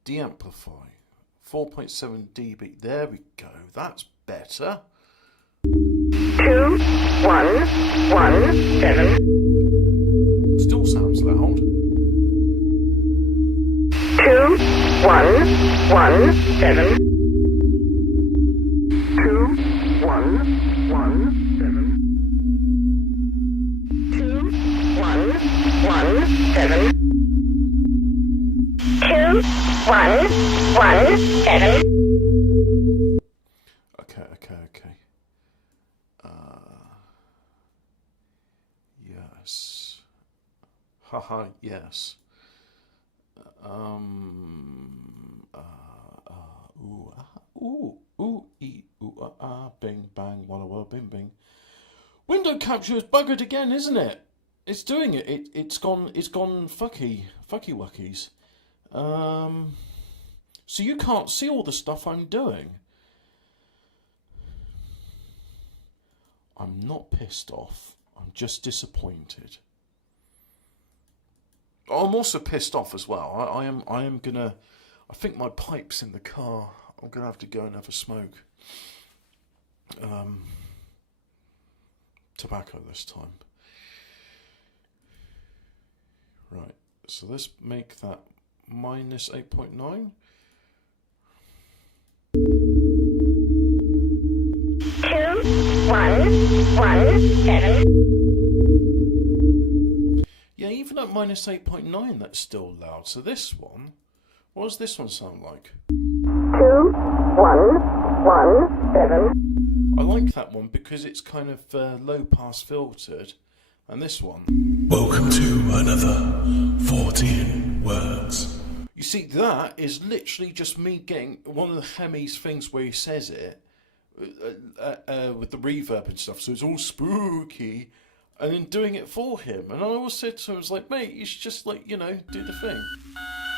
De-amplify. 4.7 dB. There we go. That's better. 2117. Still sounds loud. 2117. 2117. 2117. 2117. Okay. Yes. Haha, yes. Bing, bang, walla, walla, bing, bing. Window capture is buggered again, isn't it? It's doing it. It's gone fucky wuckies. So you can't see all the stuff I'm doing. I'm not pissed off. I'm just disappointed. I'm also pissed off as well. I am gonna. I think my pipe's in the car. I'm gonna have to go and have a smoke. Tobacco this time. Right. So let's make that minus 8.9. 2117. Yeah, even at minus 8.9, that's still loud. So this one, what does this one sound like? 2117. I like that one because it's kind of low pass filtered, and this one. Welcome to another 14 words. You see, that is literally just me getting one of the Hemi's things where he says it with the reverb and stuff, so it's all spooky, and then doing it for him. And I always said to him, I was like, mate, you should just, like, you know, do the thing.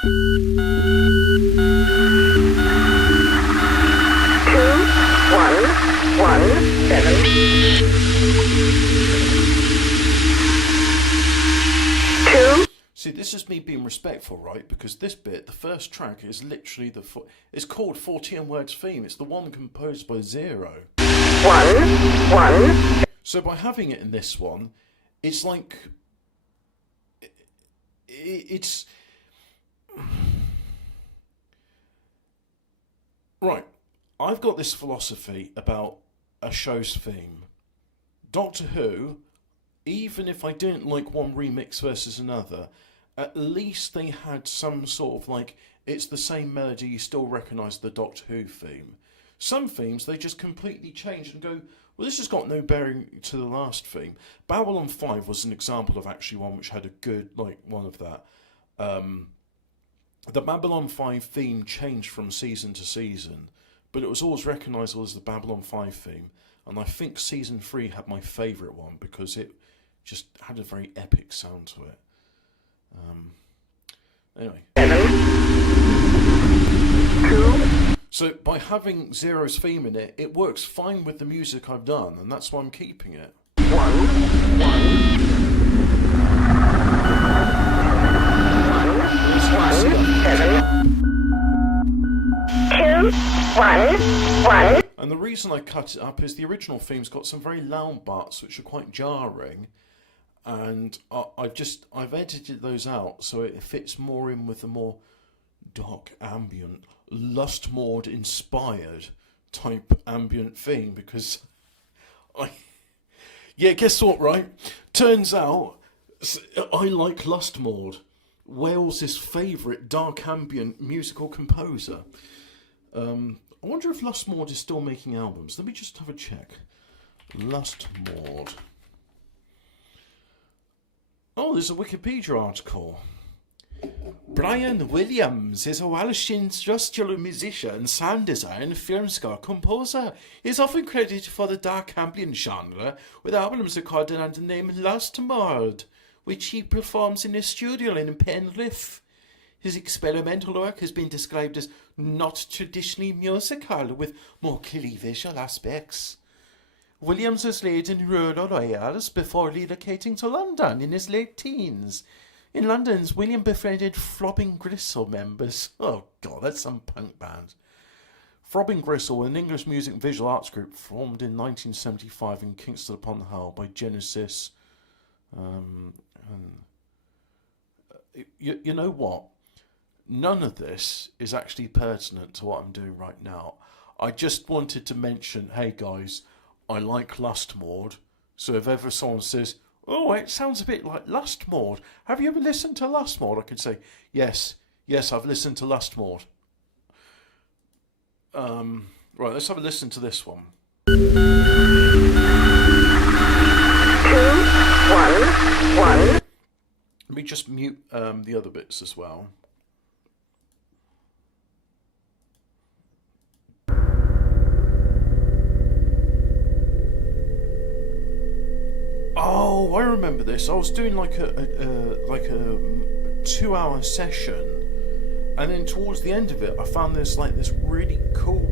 2117. See, this is me being respectful, right? Because this bit, the first track, is literally it's called 14 Words Theme. It's the one composed by Zero. 1 So by having it in this one, it's like... It's... Right. I've got this philosophy about a show's theme. Doctor Who, even if I didn't like one remix versus another, at least they had some sort of like, it's the same melody, you still recognise the Doctor Who theme. Some themes, they just completely change and go, well, this has got no bearing to the last theme. Babylon 5 was an example of actually one which had a good, like, one of that. The Babylon 5 theme changed from season to season, but it was always recognisable as the Babylon 5 theme. And I think season 3 had my favourite one because it just had a very epic sound to it. Anyway. So by having Zero's theme in it, it works fine with the music I've done, and that's why I'm keeping it. 211. And the reason I cut it up is the original theme's got some very loud parts which are quite jarring, and I've edited those out so it fits more in with the more dark ambient, Lustmord inspired type ambient theme, because guess what, right? Turns out I like Lustmord, Wales's favourite dark ambient musical composer. I wonder if Lustmord is still making albums. Let me just have a check. Lustmord. Oh, there's a Wikipedia article. Brian Williams is a Welsh industrial musician, sound designer, and film score composer. He is often credited for the dark ambient genre, with albums recorded under the name Lustmord, which he performs in his studio in Penrith. His experimental work has been described as not traditionally musical, with more clearly visual aspects. Williams was raised in rural Wales before relocating to London in his late teens. In London, William befriended Throbbing Gristle members. Oh god, that's some punk band. Throbbing Gristle, an English music and visual arts group formed in 1975 in Kingston upon Hull by Genesis. You know what? None of this is actually pertinent to what I'm doing right now. I just wanted to mention, hey guys, I like Lustmord. So if ever someone says, oh, it sounds a bit like Lustmord, have you ever listened to Lustmord? I could say, yes, I've listened to Lustmord. Right, let's have a listen to this one. 211. Let me just mute the other bits as well. Oh, I remember this. I was doing like a 2-hour session, and then towards the end of it, I found this really cool.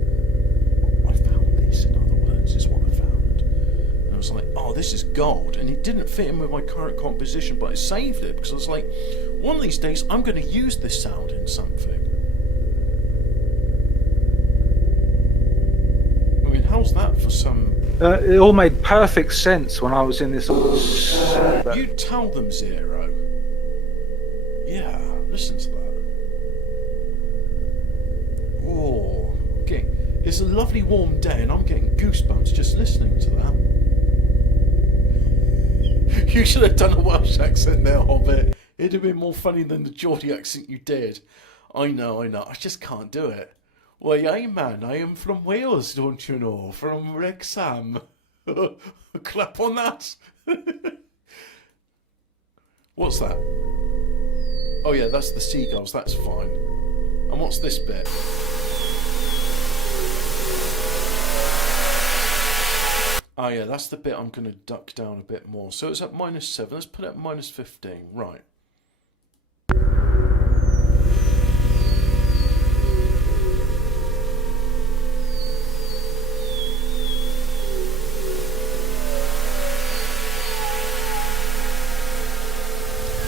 I found this, in other words, is what I found. And I was like, oh, this is gold, and it didn't fit in with my current composition, but I saved it because I was like, One of these days, I'm going to use this sound in something. I mean, how's that for some... It all made perfect sense when I was in this. You tell them, Zero. Yeah, listen to that. Oh, okay. It's a lovely warm day and I'm getting goosebumps just listening to that. You should have done a Welsh accent there, Hobbit. It'd have been more funny than the Geordie accent you did. I know. I just can't do it. Why, aye, man, I am from Wales, don't you know? From Wrexham. Clap on that. What's that? Oh yeah, that's the seagulls, that's fine. And what's this bit? Oh yeah, that's the bit I'm going to duck down a bit more. So it's at -7, let's put it at -15, right.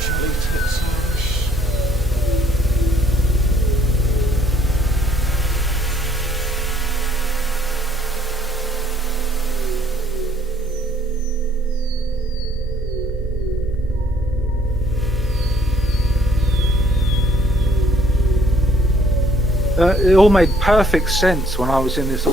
Chilly tits Irish. It all made perfect sense when I was in this.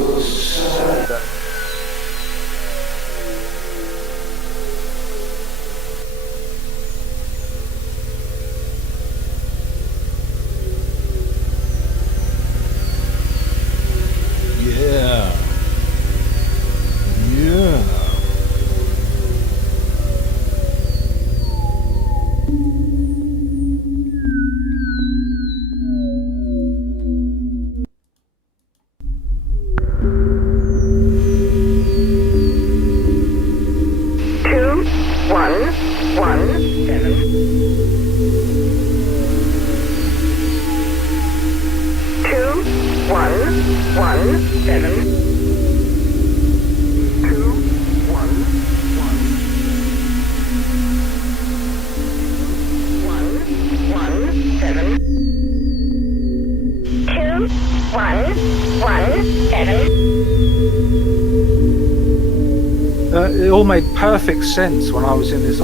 Yeah. Yeah. It all made perfect sense when I was in this.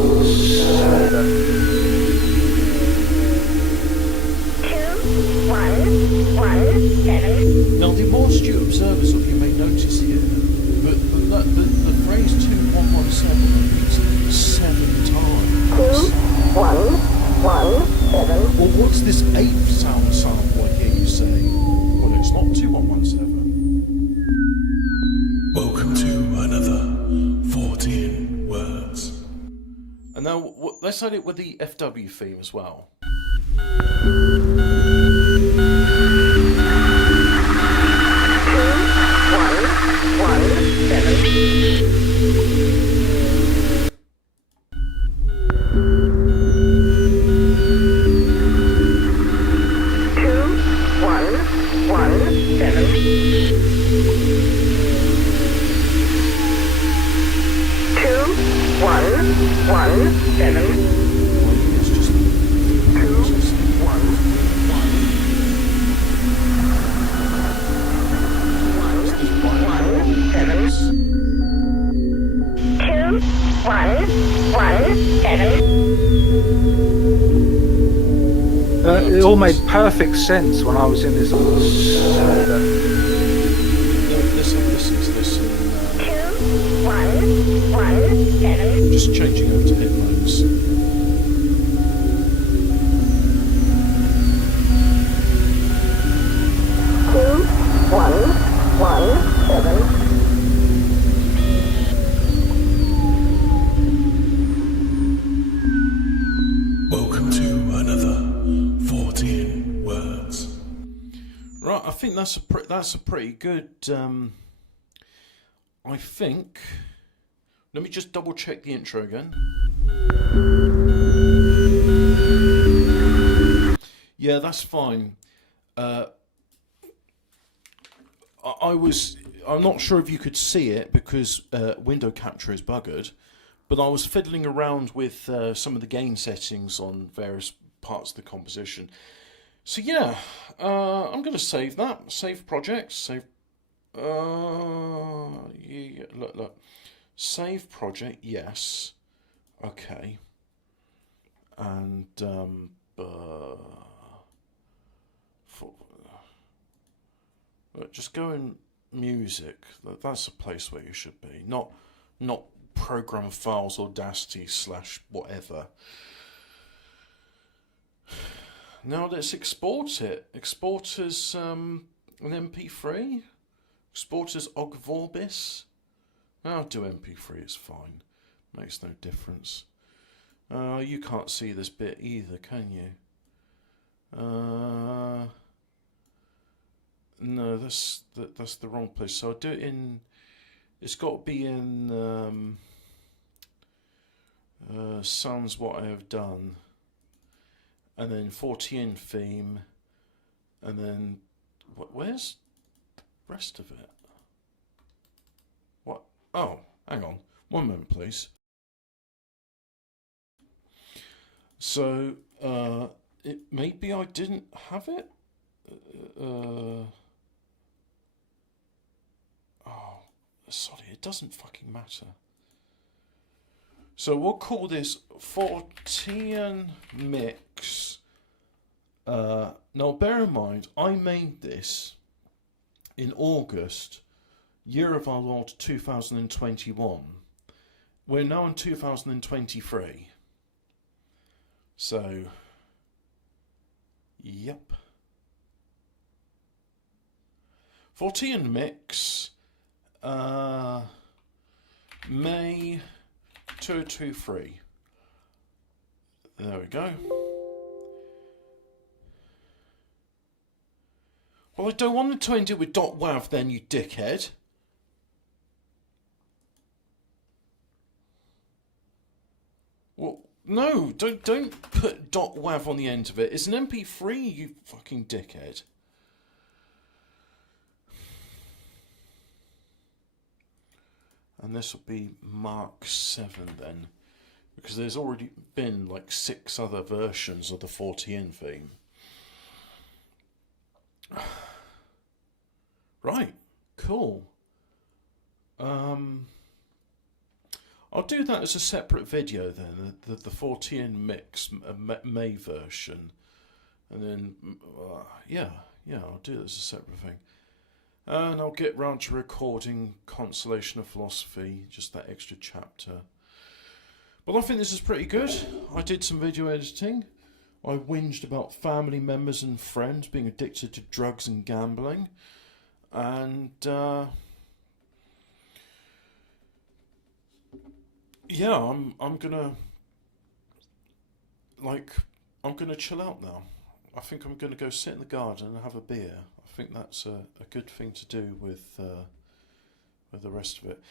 Now, the more astute observers of you may notice here, but the phrase 2117 repeats 7 times. 2117. Well, what's this 8th sound sample I hear you say? Well, it's not 2117. Welcome to another 14 words. And now, let's add it with the FW theme as well. It all made perfect sense when I was in this. Let's listen to this. I'm just changing over to headphones. Welcome to another 14 words. Right, I think that's a pretty good. I think. Let me just double check the intro again. Yeah, that's fine. I'm not sure if you could see it because window capture is buggered, but I was fiddling around with some of the gain settings on various parts of the composition. So yeah, I'm going to save that. Save project. Save. Yeah, look. Save project. Yes. Okay. And just go in music. That's a place where you should be. Not program files, Audacity / whatever. Now let's export it. Export as an MP3. Export as OGG Vorbis. I'll do MP3, it's fine. Makes no difference. You can't see this bit either, can you? No, that's the wrong place. So I'll do it in. It's got to be in. Sounds what I have done. And then 40 theme. And then where's the rest of it? What? Oh, hang on. 1 moment, please. So, maybe I didn't have it? Oh, sorry, it doesn't fucking matter. So we'll call this 14 Mix. Now bear in mind, I made this in August, year of our Lord 2021. We're now in 2023. So, yep. 14 Mix, May 2023. There we go. Well, I don't want to end it with .wav then, you dickhead. Well, no, don't put .wav on the end of it. It's an MP3, you fucking dickhead. And this will be Mark 7 then, because there's already been like 6 other versions of the 40 theme. Right, cool. I'll do that as a separate video then, the 40 mix May version, and then yeah, I'll do it as a separate thing. And I'll get round to recording Consolation of Philosophy, just that extra chapter. But I think this is pretty good. I did some video editing. I whinged about family members and friends being addicted to drugs and gambling. And yeah, I'm gonna chill out now. I think I'm gonna go sit in the garden and have a beer. I think that's a good thing to do with the rest of it.